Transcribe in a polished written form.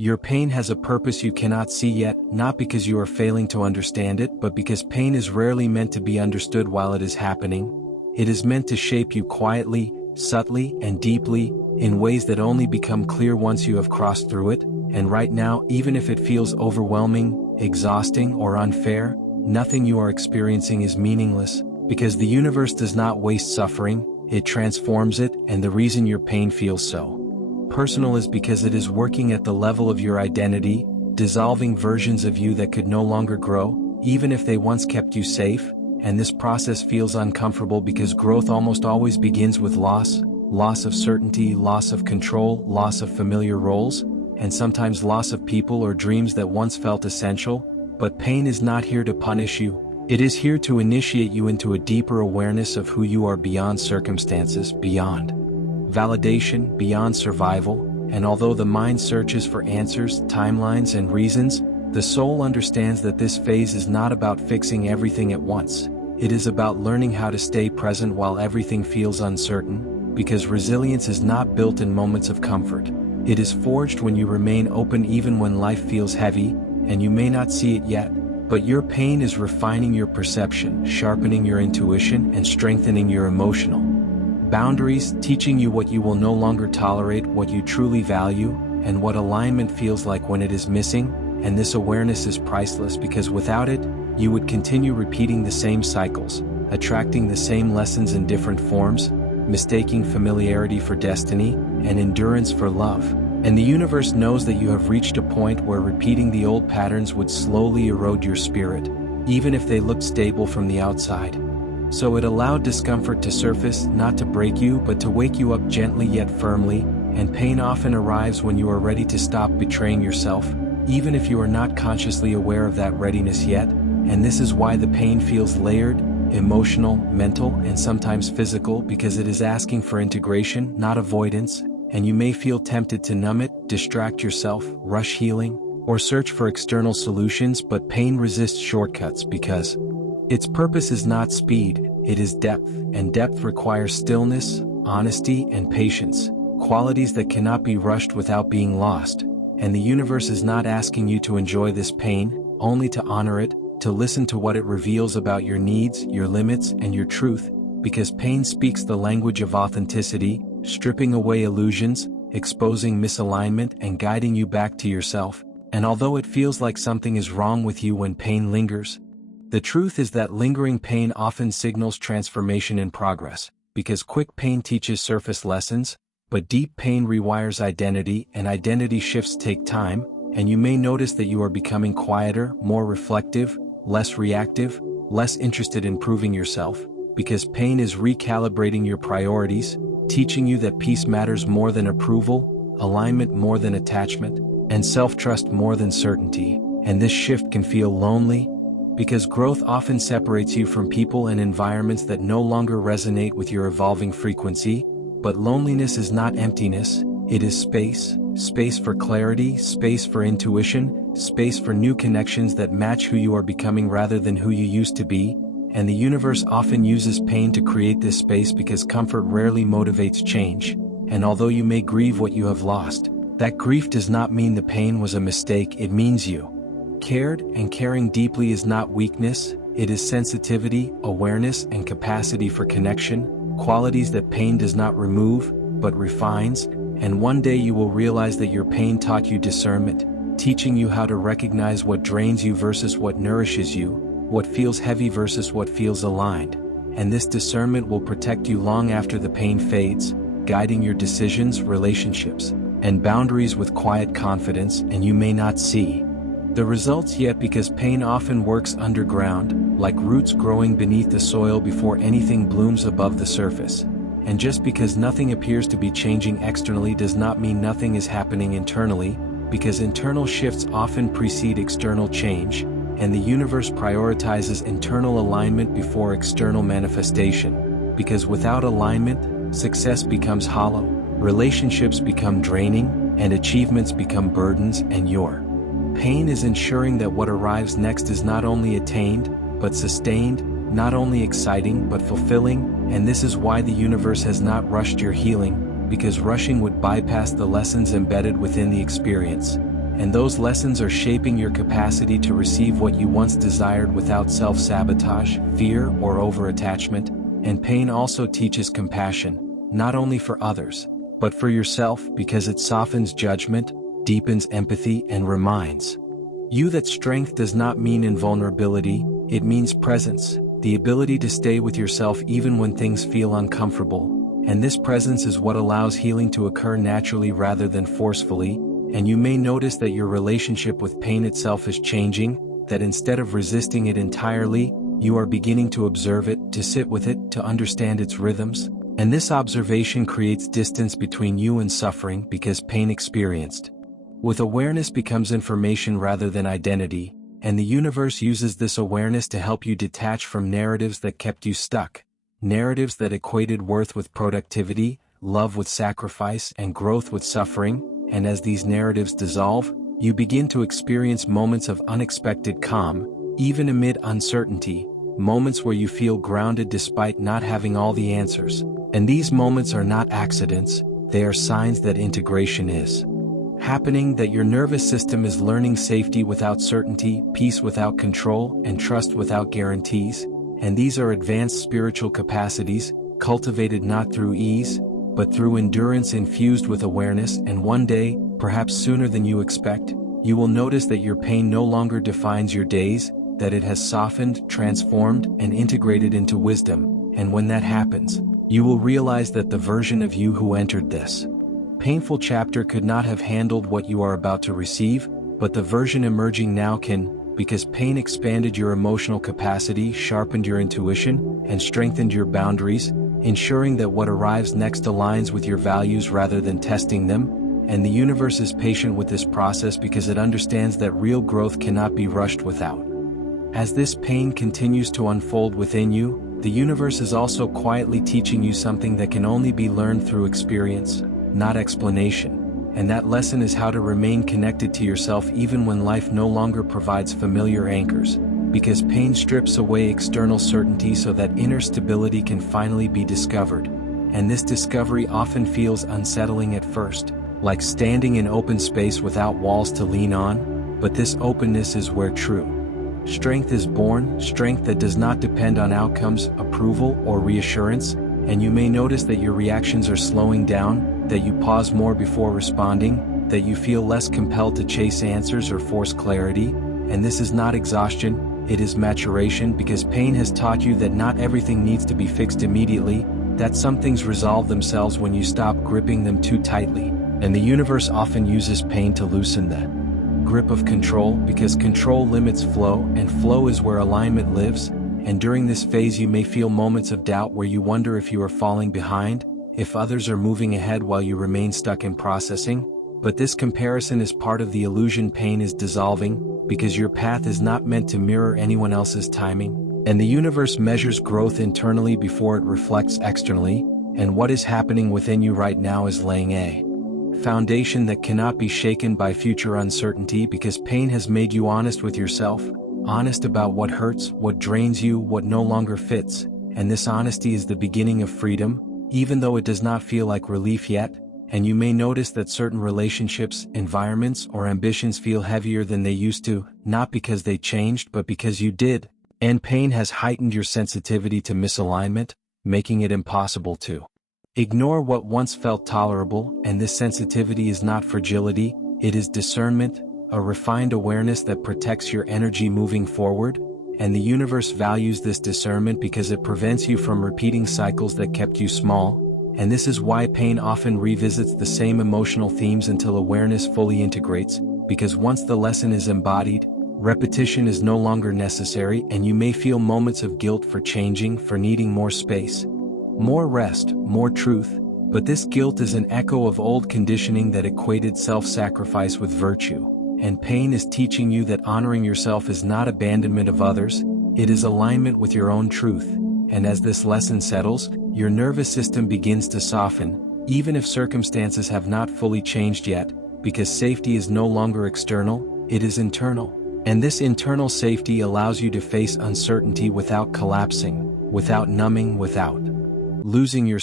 Your pain has a purpose you cannot see yet, not because you are failing to understand it, but because pain is rarely meant to be understood while it is happening. It is meant to shape you quietly, subtly, and deeply, in ways that only become clear once you have crossed through it. And right now, even if it feels overwhelming, exhausting, or unfair, nothing you are experiencing is meaningless, because the universe does not waste suffering, it transforms it, and the reason your pain feels so personal is because it is working at the level of your identity, dissolving versions of you that could no longer grow, even if they once kept you safe. And this process feels uncomfortable because growth almost always begins with loss of certainty, loss of control, loss of familiar roles, and sometimes loss of people or dreams that once felt essential. But pain is not here to punish you. It is here to initiate you into a deeper awareness of who you are beyond circumstances, beyond validation, beyond survival. And although the mind searches for answers, timelines, and reasons, the soul understands that this phase is not about fixing everything at once. It is about learning how to stay present while everything feels uncertain, because resilience is not built in moments of comfort. It is forged when you remain open even when life feels heavy, and you may not see it yet, but your pain is refining your perception, sharpening your intuition, and strengthening your emotional boundaries, teaching you what you will no longer tolerate, what you truly value, and what alignment feels like when it is missing. And this awareness is priceless because without it, you would continue repeating the same cycles, attracting the same lessons in different forms, mistaking familiarity for destiny, and endurance for love. And the universe knows that you have reached a point where repeating the old patterns would slowly erode your spirit, even if they looked stable from the outside. So it allowed discomfort to surface, not to break you, but to wake you up gently yet firmly. And pain often arrives when you are ready to stop betraying yourself, even if you are not consciously aware of that readiness yet. And this is why the pain feels layered, emotional, mental, and sometimes physical, because it is asking for integration, not avoidance. And you may feel tempted to numb it, distract yourself, rush healing, or search for external solutions, but pain resists shortcuts because its purpose is not speed, it is depth, and depth requires stillness, honesty, and patience, qualities that cannot be rushed without being lost. And the universe is not asking you to enjoy this pain, only to honor it, to listen to what it reveals about your needs, your limits, and your truth, because pain speaks the language of authenticity, stripping away illusions, exposing misalignment, and guiding you back to yourself. And although it feels like something is wrong with you when pain lingers, the truth is that lingering pain often signals transformation in progress, because quick pain teaches surface lessons, but deep pain rewires identity, and identity shifts take time. And you may notice that you are becoming quieter, more reflective, less reactive, less interested in proving yourself, because pain is recalibrating your priorities, teaching you that peace matters more than approval, alignment more than attachment, and self-trust more than certainty. And this shift can feel lonely, because growth often separates you from people and environments that no longer resonate with your evolving frequency. But loneliness is not emptiness, it is space. Space for clarity, space for intuition, space for new connections that match who you are becoming rather than who you used to be. And the universe often uses pain to create this space because comfort rarely motivates change. And although you may grieve what you have lost, that grief does not mean the pain was a mistake, it means you cared, and caring deeply is not weakness, it is sensitivity, awareness, and capacity for connection, qualities that pain does not remove, but refines. And one day you will realize that your pain taught you discernment, teaching you how to recognize what drains you versus what nourishes you, what feels heavy versus what feels aligned. And this discernment will protect you long after the pain fades, guiding your decisions, relationships, and boundaries with quiet confidence. And you may not see the results yet because pain often works underground, like roots growing beneath the soil before anything blooms above the surface. And just because nothing appears to be changing externally does not mean nothing is happening internally, because internal shifts often precede external change, and the universe prioritizes internal alignment before external manifestation. Because without alignment, success becomes hollow, relationships become draining, and achievements become burdens. And your pain is ensuring that what arrives next is not only attained, but sustained, not only exciting but fulfilling. And this is why the universe has not rushed your healing, because rushing would bypass the lessons embedded within the experience. and those lessons are shaping your capacity to receive what you once desired without self-sabotage, fear, or over-attachment. And pain also teaches compassion, not only for others, but for yourself, because it softens judgment, deepens empathy, and reminds you that strength does not mean invulnerability, it means presence, the ability to stay with yourself even when things feel uncomfortable. And this presence is what allows healing to occur naturally rather than forcefully. And you may notice that your relationship with pain itself is changing, that instead of resisting it entirely, you are beginning to observe it, to sit with it, to understand its rhythms. And this observation creates distance between you and suffering, because pain experienced with awareness becomes information rather than identity, and the universe uses this awareness to help you detach from narratives that kept you stuck, narratives that equated worth with productivity, love with sacrifice, and growth with suffering. And as these narratives dissolve, you begin to experience moments of unexpected calm, even amid uncertainty, moments where you feel grounded despite not having all the answers. And these moments are not accidents, they are signs that integration is happening, that your nervous system is learning safety without certainty, peace without control, and trust without guarantees. And these are advanced spiritual capacities, cultivated not through ease, but through endurance infused with awareness. And one day, perhaps sooner than you expect, you will notice that your pain no longer defines your days, that it has softened, transformed, and integrated into wisdom. And when that happens, you will realize that the version of you who entered this painful chapter could not have handled what you are about to receive, but the version emerging now can, because pain expanded your emotional capacity, sharpened your intuition, and strengthened your boundaries, ensuring that what arrives next aligns with your values rather than testing them. And the universe is patient with this process because it understands that real growth cannot be rushed without. As this pain continues to unfold within you, the universe is also quietly teaching you something that can only be learned through experience, not explanation. And that lesson is how to remain connected to yourself even when life no longer provides familiar anchors, because pain strips away external certainty so that inner stability can finally be discovered. And this discovery often feels unsettling at first, like standing in open space without walls to lean on, but this openness is where true strength is born, strength that does not depend on outcomes, approval, or reassurance. And you may notice that your reactions are slowing down, that you pause more before responding, that you feel less compelled to chase answers or force clarity. And this is not exhaustion, it is maturation, because pain has taught you that not everything needs to be fixed immediately, that some things resolve themselves when you stop gripping them too tightly. And the universe often uses pain to loosen the grip of control, because control limits flow, and flow is where alignment lives. And during this phase you may feel moments of doubt where you wonder if you are falling behind, if others are moving ahead while you remain stuck in processing. But this comparison is part of the illusion. Pain is dissolving, because your path is not meant to mirror anyone else's timing. And the universe measures growth internally before it reflects externally, and what is happening within you right now is laying a foundation that cannot be shaken by future uncertainty, because pain has made you honest with yourself, honest about what hurts, what drains you, what no longer fits. And this honesty is the beginning of freedom, even though it does not feel like relief yet. And you may notice that certain relationships, environments, or ambitions feel heavier than they used to, not because they changed but because you did. And pain has heightened your sensitivity to misalignment, making it impossible to ignore what once felt tolerable. And this sensitivity is not fragility, it is discernment, a refined awareness that protects your energy moving forward. And the universe values this discernment because it prevents you from repeating cycles that kept you small. And this is why pain often revisits the same emotional themes until awareness fully integrates, because once the lesson is embodied, repetition is no longer necessary. And you may feel moments of guilt for changing, for needing more space, more rest, more truth. But this guilt is an echo of old conditioning that equated self-sacrifice with virtue. And pain is teaching you that honoring yourself is not abandonment of others, it is alignment with your own truth. And as this lesson settles, your nervous system begins to soften, even if circumstances have not fully changed yet, because safety is no longer external, it is internal. And this internal safety allows you to face uncertainty without collapsing, without numbing, without losing yourself.